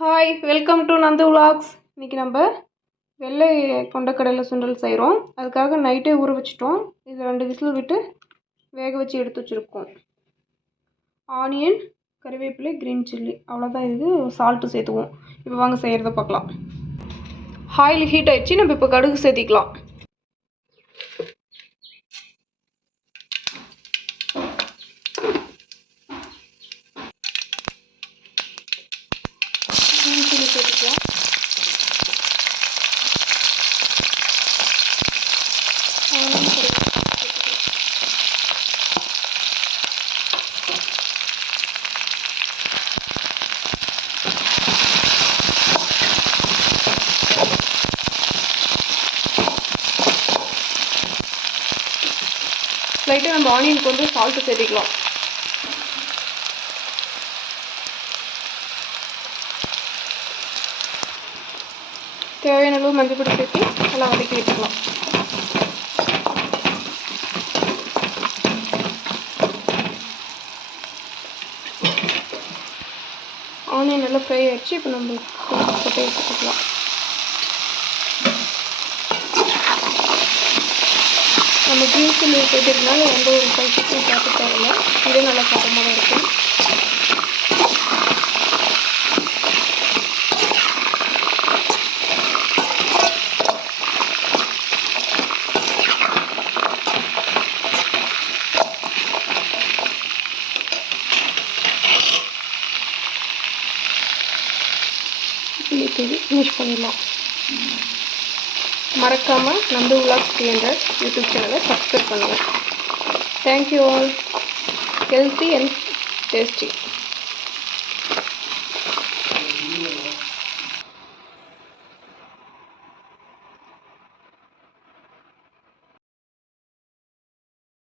Hi, welcome to Nandu vlogs. இன்றைக்கி நம்ம வெள்ளை கொண்டக்கடலை சுண்டல் செய்கிறோம். அதுக்காக நைட்டே ஊற வச்சிட்டோம். இது 2 விசில் விட்டு வேக வச்சு எடுத்து வச்சுருக்கோம். ஆனியன், கறிவேப்பிலை, க்ரீன் சில்லி, அவ்வளோதான். இது சால்ட்டு சேர்த்துவோம். இப்போ வாங்க செய்கிறத பார்க்கலாம். ஆயில் ஹீட் ஆகிடுச்சு. நம்ம இப்போ கடுகு சேர்த்திக்கலாம். க்ரீன் சில்லி சேர்த்துக்கலாம். லைட்டாக நம்ம ஆனியனுக்கு வந்து சால்ட்டு சேர்த்திக்கலாம். தேவையான அளவு மஞ்சள் பொடி சேர்த்து நல்லா வதக்கி வச்சுக்கலாம். ஆனியன் நல்லா ஃப்ரை ஆகிடுச்சு. இப்போ நம்ம கொட்டையை வச்சுக்கலாம். நம்ம க்ரீன் சில்லி சேர்த்துறதுனால எந்த ஒரு ஸ்பைசஸும் சேர்த்து தேவையில்லை. இதே நல்லா காரமாக தான் இருக்கும். சில்லி தூவி ஃபினிஷ் பண்ணிடலாம். மறக்காமல் நந்து விலாக்ஸ் 300 யூடியூப் சேனலை சப்ஸ்கிரைப் பண்ணுங்கள். Thank you all. Healthy and tasty.